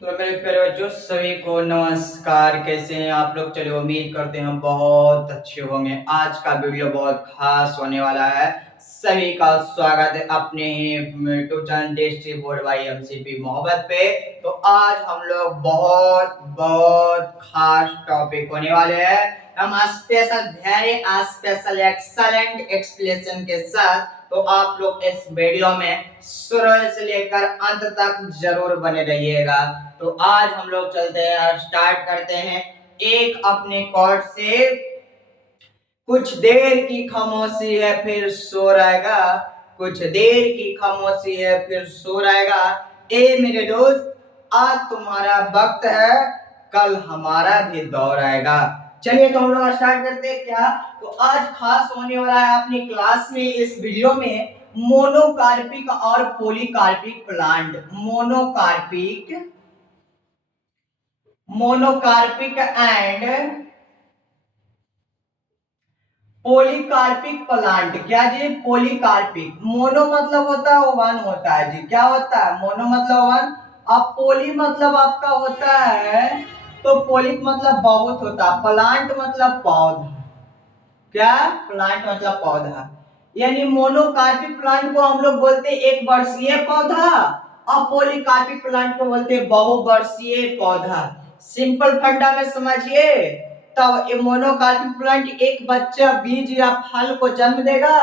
तो मेरे प्यारे बच्चों सभी को नमस्कार। कैसे हैं आप लोग? चलिए उम्मीद करते हैं बहुत अच्छे होंगे। आज का वीडियो बहुत खास होने वाला है। सभी का स्वागत है अपने ही YouTube channel tasty board by MCP Mohabbat पे। तो आज हम लोग बहुत बहुत खास टॉपिक होने वाले हैं। हम special very special excellent explanation के साथ। तो आप लोग इस वीडियो में शुरू से लेकर अंत तक जरूर बने रहिएगा। तो आज हम लोग चलते हैं और स्टार्ट करते हैं एक अपने कॉर्ड से। कुछ देर की खामोशी है फिर शोर आएगा, कुछ देर की खामोशी है फिर शोर आएगा। ए मेरे दोस्त, आज तुम्हारा वक्त है, कल हमारा भी दौर आएगा। चलिए तो हम लोग स्टार्ट करते हैं क्या। तो आज खास होने वाला है अपनी क्लास में इस वीडियो में मोनोकार्पिक और polycarpic plant. Monocarpic and polycarpic plant. क्या जी? पॉलीकार्पिक। मोनो मतलब होता है वन होता है जी। क्या होता है? मोनो मतलब वन। अब पोली मतलब आपका होता है, तो पोलिक मतलब बहुत होता है। प्लांट मतलब पौधा। क्या? प्लांट मतलब पौधा। यानी मोनोकार्पिक प्लांट को हम लोग बोलते हैं एक वर्षीय पौधा, और पॉलीकार्पिक प्लांट को बोलते हैं बहुवर्षीय पौधा। सिंपल फंडा में समझिए। तब ये मोनोकार्पिक प्लांट एक बच्चा बीज या फल को जन्म देगा,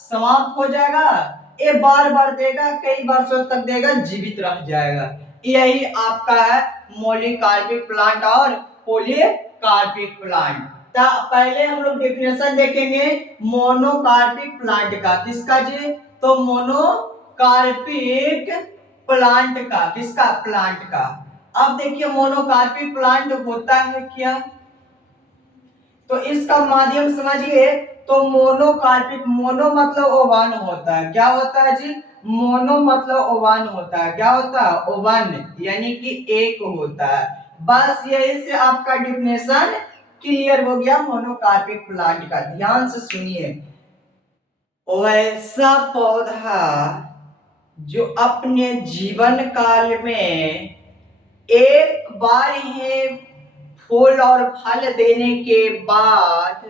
समाप्त हो जाएगा, ये बार बार देगा, कई वर्षों तक देगा, जीवित रह जाएगा। यही आपका है मोलिकार्पिक प्लांट और पॉलीकार्पिक प्लांट। पहले हम लोग डेफिनेशन देखेंगे मोनोकार्पिक प्लांट का। किसका जी? तो मोनोकार्पिक प्लांट का। किसका? प्लांट का। अब देखिए मोनोकार्पिक प्लांट होता है क्या, तो इसका माध्यम समझिए। तो मोनोकार्पिक, मोनो मतलब ओवन होता है। क्या होता है जी? मोनो मतलब ओवन होता है। क्या होता है? ओवन, यानी कि एक होता है। बस यही से आपका डिफिनेशन क्लियर हो गया मोनोकार्पिक प्लांट का। ध्यान से सुनिए। वैसा पौधा जो अपने जीवन काल में एक बार ही फूल और फल देने के बाद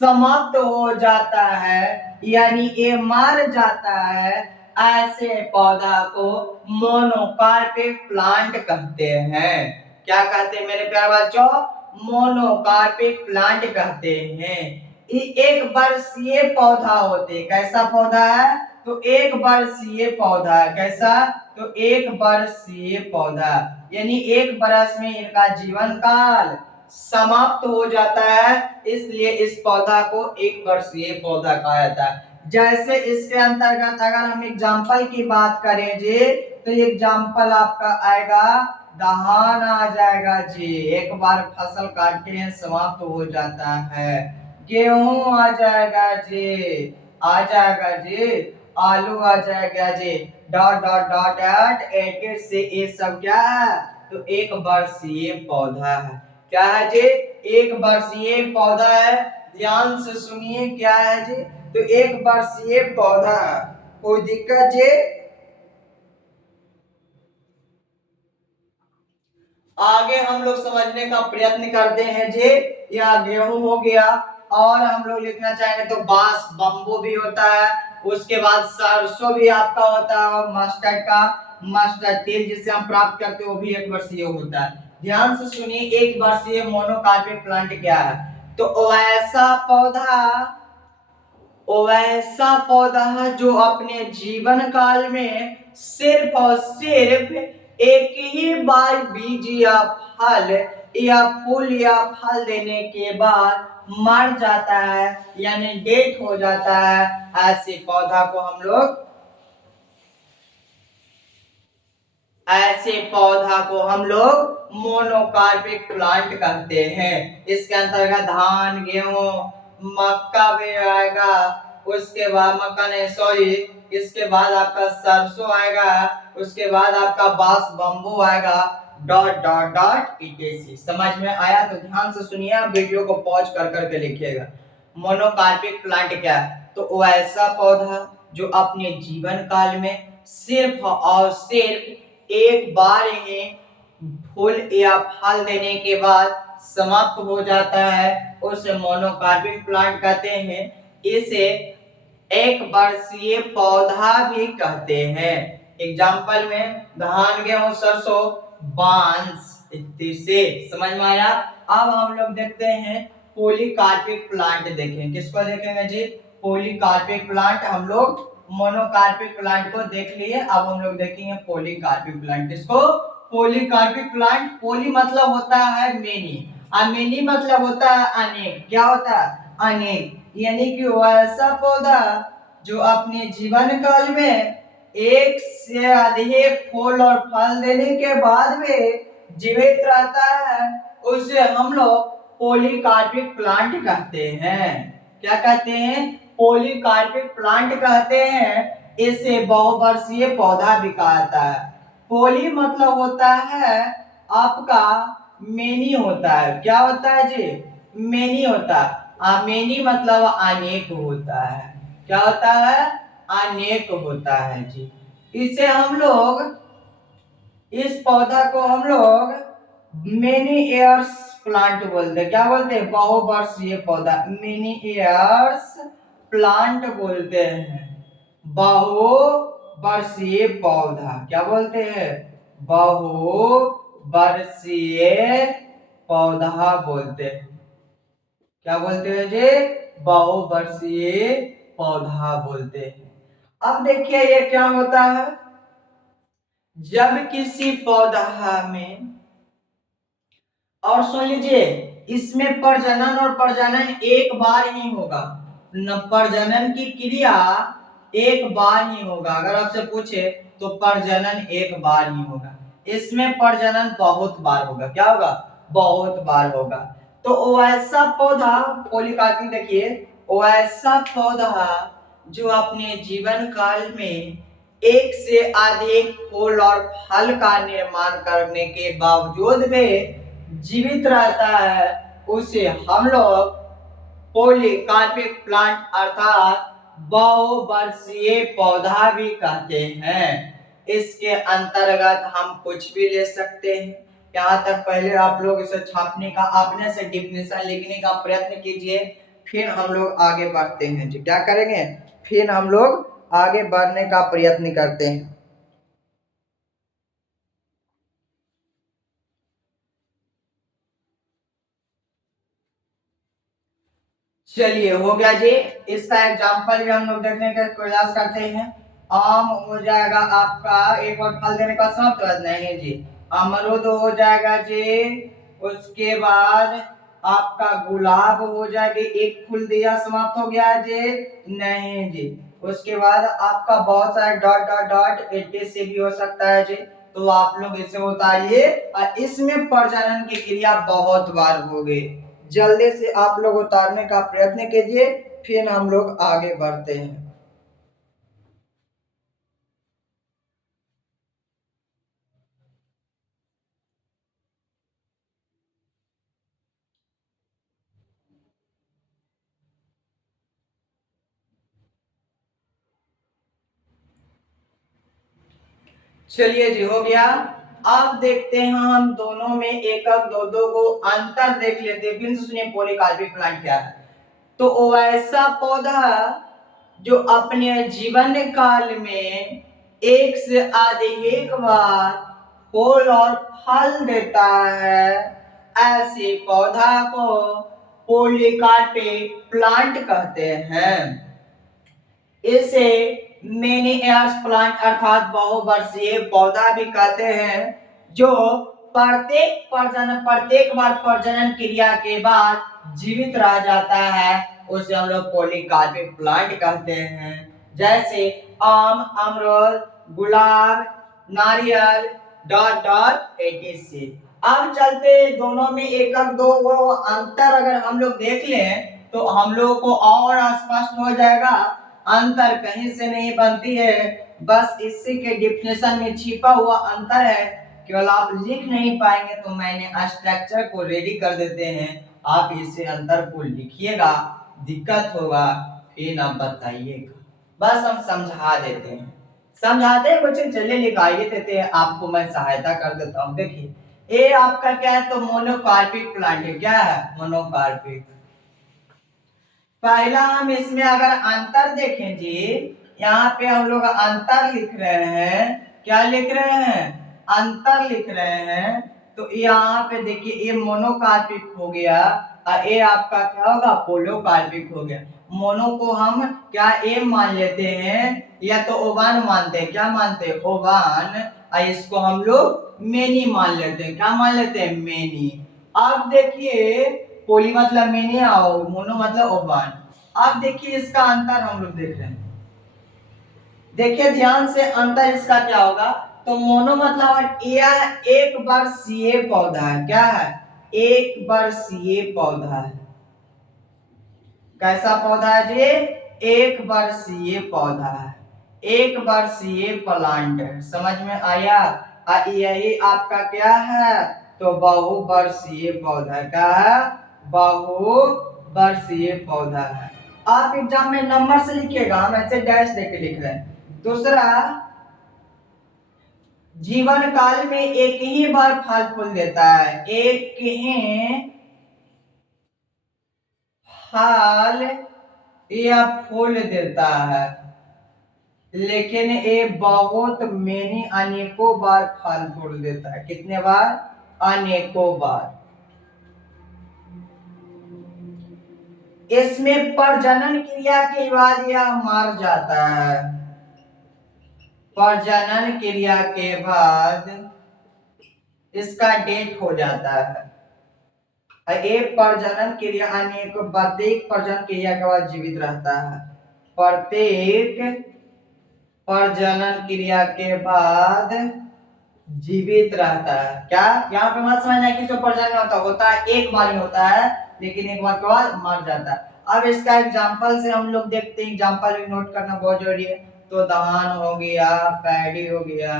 समाप्त हो जाता है, यानी ये मर जाता है, ऐसे पौधा को मोनोकार्पिक प्लांट कहते हैं। क्या कहते हैं मेरे प्यारे बच्चों? मोनोकार्पिक प्लांट कहते हैं। ये एक वर्षीय पौधा होते। कैसा पौधा है? तो एक वर्षीय पौधा है। कैसा? तो एक वर्षीय पौधा, यानी एक बरस में इनका जीवन काल समाप्त हो जाता है, इसलिए इस पौधा को एक वर्षीय पौधा कहा जाता है। जैसे इसके अंतर्गत अगर हम एग्जाम्पल की बात करें जी, तो एग्जाम्पल आपका आएगा, धान आ जाएगा जी, एक बार फसल काटते हैं समाप्त हो जाता है। गेहूं आ जाएगा जी, आ जाएगा जी, आलू आ जाएगा जी, डॉट डॉट डॉट एट एट से ये सब क्या है? तो एक वर्षीय पौधा है। क्या है जी? एक वर्षीय पौधा है। ध्यान से सुनिए क्या है जी? तो एक वर्षीय पौधा है। कोई दिक्कत जी? आगे हम लोग समझने का प्रयत्न करते हैं जी। या गेहूं हो गया, और हम लोग लिखना चाहेंगे तो बांस बम्बू भी होता है। उसके बाद सरसों भी आपका होता है, और मस्टर्ड का मस्टर्ड तेल जिसे हम प्राप्त करते हैं वो भी एक वर्षीय होता है। ध्यान से सुनिए, एक वर्षीय मोनोकार्पिक प्लांट क्या है? तो वैसा पौधा जो अपने जीवन काल में सिर्फ और सिर्फ एक ही बार बीज या फल या फूल या फल देने के बाद मर जाता है, यानी डेथ हो जाता है, ऐसे पौधा को हम लोग मोनोकार्पिक प्लांट कहते हैं। इसके अंतर्गत धान, गेहूं, मक्का भी आएगा। उसके बाद मक्का नहीं, सॉरी, इसके बाद आपका सरसों आएगा। उसके बाद आपका बांस बम्बू आएगा, डॉट डॉट डॉट इटेसी। समझ में आया? तो ध्यान से सुनिए, वीडियो को पॉज कर करके लिखिएगा। मोनोकार्पिक प्लांट क्या है? तो वो ऐसा पौधा जो अपने जीवन काल में सिर्फ और सिर्फ एक बार ही फूल या फल देने के बाद समाप्त हो जाता है, उसे मोनोकार्पिक प्लांट कहते हैं। इसे एक वर्षीय पौधा भी कहते हैं। एग्जाम्पल में धान, गेहूं, सरसों, बांस से समझ में आया। अब हम लोग देखते हैं पॉलीकार्पिक प्लांट। देखें किसको देखेंगे जी? Polycarpic plant. हम लोग मोनोकार्पिक प्लांट को देख लिए, अब हम लोग देखेंगे पॉलीकार्पिक प्लांट। किसको? Polycarpic plant. पॉली मतलब होता है मेनी, और मेनी मतलब होता है अनेक। क्या होता है? अनेक। यानी कि वैसा पौधा जो अपने जीवन काल में एक से अधिक फूल और फल देने के बाद में जीवित रहता है, उसे हम लोग पॉलीकार्पिक प्लांट कहते हैं। क्या कहते हैं? पॉलीकार्पिक प्लांट कहते हैं। इसे बहुवर्षीय पौधा भी कहता है। पॉली मतलब होता है आपका मेनी होता है। क्या होता है जी? मेनी होता है। मेनी मतलब अनेक होता है। क्या होता है? अनेक होता है जी। इसे हम लोग, इस पौधा को हम लोग मेनी ईयर्स प्लांट बोलते हैं। क्या बोलते हैं? बहुवर्षीय पौधा, मेनी ईयर्स प्लांट बोलते हैं। बहुवर्षीय पौधा क्या बोलते हैं? बहुवर्षीय पौधा बोलते हैं। क्या बोलते हैं जी? बहुवर्षीय पौधा बोलते हैं। अब देखिए ये क्या होता है, जब किसी पौधा में, और सुन लीजिए, इसमें प्रजनन और प्रजनन एक बार ही होगा। प्रजनन की क्रिया एक बार ही होगा। अगर आपसे पूछे तो प्रजनन एक बार ही होगा। इसमें प्रजनन बहुत बार होगा। क्या होगा? बहुत बार होगा। तो वैसा पौधा, पॉलीकार्पिक देखिए, वैसा पौधा जो अपने जीवन काल में एक से अधिक फूल और फल का निर्माण करने के बावजूद भी जीवित रहता है, उसे हम लोग पॉलीकार्पिक प्लांट अर्थात बहुवर्षीय पौधा भी कहते हैं। इसके अंतर्गत हम कुछ भी ले सकते हैं। यहाँ तक पहले आप लोग इसे छापने का, अपने से डिफिनेशन लिखने का प्रयत्न कीजिए, फिर हम लोग आगे बढ़ते हैं जी। क्या करेंगे? फिर हम लोग आगे बढ़ने का प्रयत्न करते हैं। चलिए हो गया जी। इसका एग्जांपल भी हम लोग देखने का प्रयास करते हैं। आम हो जाएगा आपका, एक और फल देने का समाप्त नहीं है जी। अमरूद हो जाएगा जी। उसके बाद आपका गुलाब हो जाएगी, एक फूल दिया समाप्त हो गया जी। नहीं जी। उसके बाद आपका बहुत सारे डॉट डॉट डॉट 80 से भी हो सकता है जी। तो आप लोग इसे उतारिए, और इसमें प्रजनन की क्रिया बहुत बार हो गई। जल्दी से आप लोग उतारने का प्रयत्न कीजिए, फिर हम लोग आगे बढ़ते हैं। चलिए जी हो गया। अब देखते हैं हम दोनों में एकक दो दो को अंतर देख लेते हैं। फिर से सुनिए पॉलीकार्पिक प्लांट क्या है। तो ऐसा पौधा जो अपने जीवन काल में एक से अधिक बार फूल और फल देता है, ऐसे पौधा को पॉलीकार्पिक प्लांट कहते हैं। इसे मेनी ईयर्स प्लांट अर्थात बहुवर्षीय पौधा भी कहते हैं, जो प्रत्येक बार प्रजनन क्रिया के बाद जीवित रह जाता है, उसे हम लोग पॉलीकार्पिक प्लांट कहते हैं। जैसे आम, अमरूद, गुलाब, नारियल, डॉट डॉट etc। अब चलते दोनों में एकक दो वो अंतर अगर हम लोग देख लें तो हम लोग को और स्पष्ट हो जाएगा। अंतर कहीं से नहीं बनती है, बस इसी के डिफिनेशन में छिपा हुआ अंतर है। केवल आप लिख नहीं पाएंगे, तो मैंने स्ट्रक्चर को रेडी कर देते हैं, आप इसे अंतर को लिखिएगा। दिक्कत होगा फिर आप बताइएगा, बस हम समझा देते हैं। समझाते हैं बच्चे, चलिए लिखाइए देते हैं आपको, मैं सहायता कर देता हूँ। देखिए ये आपका क्या है, तो मोनोकार्पिक प्लांट है। क्या है? मोनोकार्पिक। पहला हम इसमें अगर अंतर देखें जी, यहाँ पे हम लोग अंतर लिख रहे हैं। क्या लिख रहे हैं? अंतर लिख रहे हैं। तो यहाँ पे देखिए ये मोनोकार्पिक हो गया और ये आपका क्या होगा? पोलोकार्पिक हो गया। मोनो को हम क्या ए मान लेते हैं या तो ओवान मानते हैं। क्या मानते हैं? ओवान। और इसको हम लोग मेनी मान लेते हैं। क्या मान लेते हैं? मेनी। अब देखिए पोली मतलब मेनी और मोनो मतलब ओवान। अब देखिए इसका अंतर हम लोग देख रहे हैं। देखिए ध्यान से, अंतर इसका क्या होगा? तो मोनो मतलब और यह एक वर्षीय पौधा है। क्या है? एक वर्षीय पौधा है। कैसा पौधा है जी? एक वर्षीय पौधा है, एक वर्षीय प्लांट है। समझ में आया? यही आपका क्या है? तो बहुवर्षीय पौधा है। क्या है? बहुवर्षीय पौधा है। आप एग्जाम में नंबर से लिखिएगा, हम ऐसे डैश देके लिख रहे हैं। दूसरा, जीवन काल में एक ही बार फल फूल देता है। एक ही फल या फूल देता है, लेकिन ये बहुत मैनी अनेकों बार फल फूल देता है। कितने बार? अनेकों बार। इसमें प्रजनन क्रिया के बाद यह मर जाता है। प्रजनन क्रिया के बाद इसका डेथ हो जाता है। एक प्रजनन क्रिया अनेक प्रत्येक प्रजनन क्रिया के बाद जीवित रहता है। प्रत्येक प्रजनन क्रिया के बाद जीवित रहता है। क्या? यहाँ पे मत समझना कि जो प्रजनन होता है एक बार ही होता है, लेकिन एक बार के बाद मर जाता है। अब इसका एग्जाम्पल से हम लोग देखते हैं, एग्जाम्पल नोट करना बहुत जरूरी है। तो धान हो गया, पैडी हो गया,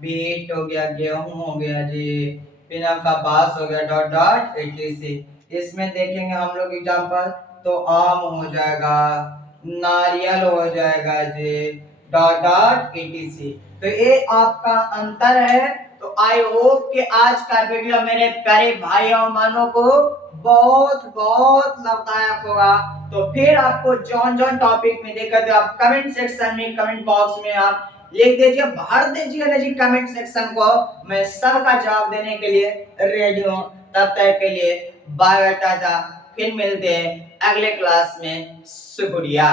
बीट हो गया, गेहूं हो गया जी, फिर आपका बांस हो गया, डॉट डॉट etc। इसमें देखेंगे हम लोग एग्जाम्पल, तो आम हो जाएगा, नारियल हो जाएगा जी, डॉट डॉट etc। तो ये आपका अंतर है। तो आई होप कि आज का वीडियो मेरे प्यारे भाई और बहनों को बहुत बहुत लाभदायक होगा। तो फिर आपको जॉन जॉन टॉपिक में देखकर तो आप कमेंट सेक्शन में, कमेंट बॉक्स में आप लिख दीजिए, भर दीजिए जी कमेंट सेक्शन को। मैं सबका जवाब देने के लिए रेडी हूँ। तब तक के लिए बाय टाटा, फिर मिलते हैं अगले क्लास में। शुक्रिया।